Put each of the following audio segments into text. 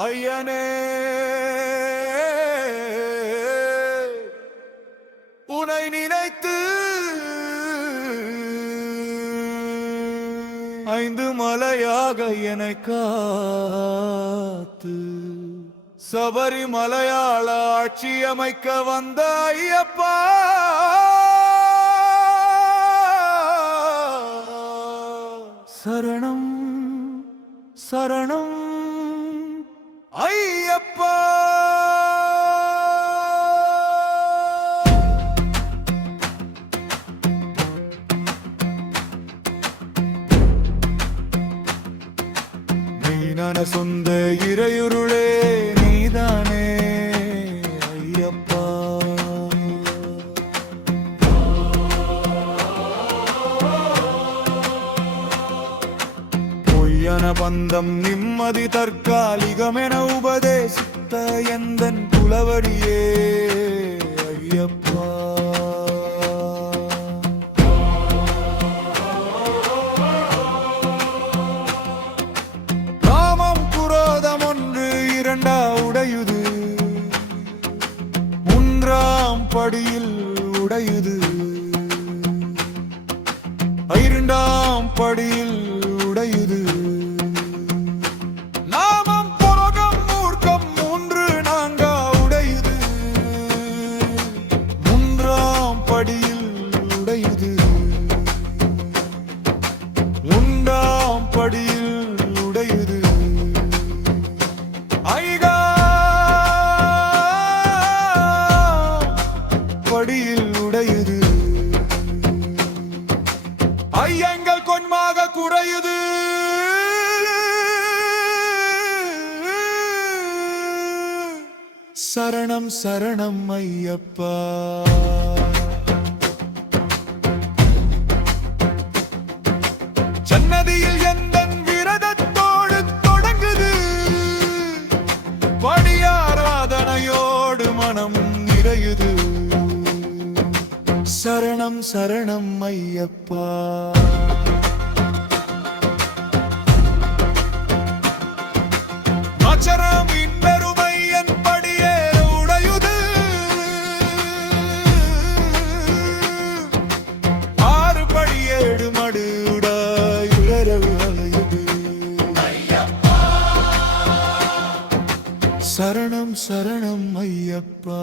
ஐயனே உனை நினைத்து ஐந்து மலையாக என்னை காத்து சபரிமலையாள ஆட்சி அமைக்க வந்த ஐயப்பா சரணம் சரணம் ஐயப்பா. நீனான சொந்த இறையுருளே நீதானே ஐயப்பா. பொய்யான பந்தம் நிம்மதி தற்காலிகமென உபதேசித்த எந்தன் குலவடியே ஐயப்பா. காமம் குரோதம் ஒன்று இரண்டா உடையுது மூன்றாம் படியில் உடையுது இரண்டாம் படியில் உடையுது நாமம் புரோகம் மூர்க்கம் மூன்று நான்கா உடையுது மூன்றாம் படியில் உடையுது மூன்றாம் படியில் உடையுது ஐகா படியில் உடையுது ஐயங்கள் கொன்மாக குறையுது சரணம் சரணம் ஐயப்பா. சன்னதியில் எந்தன் விரதத்தோடு தொடங்குது படியாராதனையோடு மனம் நிறையுது சரணம் சரணம் ஐயப்பா. அச்சரமின் பெருமை என் படியேற உடையுது ஆறு படியேடு மடுடாய் உயரவு அலையுது சரணம் சரணம் ஐயப்பா.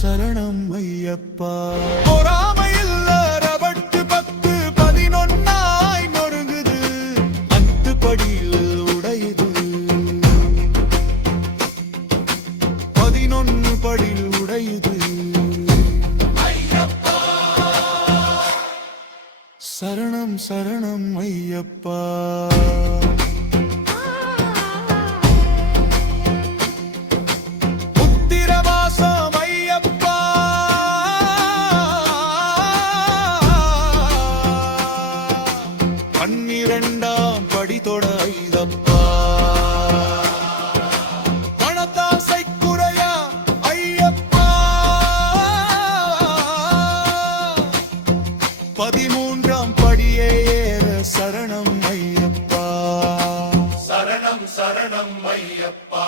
சரணம் ஐயப்பா. பொறாமையில் ரபட்டு 10 11 நொறுங்குது அந்த படியில் உடையுது 11 படியில் உடையுது சரணம் சரணம் ஐயப்பா. பன்னிரண்டாம் படி தொட ஐயப்பா. பணத்தாசை குறையா ஐயப்பா. 13ஆம் படியே ஏற சரணம் ஐயப்பா. சரணம் சரணம் ஐயப்பா.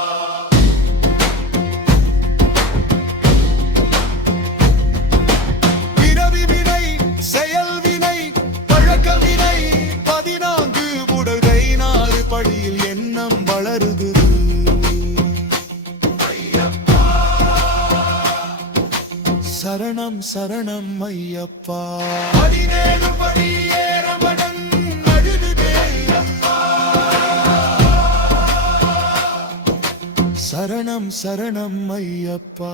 பிறவி வினை செயல் வினை பழக்க வினை 14 புடவை 4 படியில் எண்ணம் வளருது சரணம் சரணம் ஐயப்பா. 17 படி ஏற மனம் அழுதுதே சரணம் சரணம் ஐயப்பா.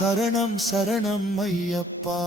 சரணம் சரணம் ஐயப்பா.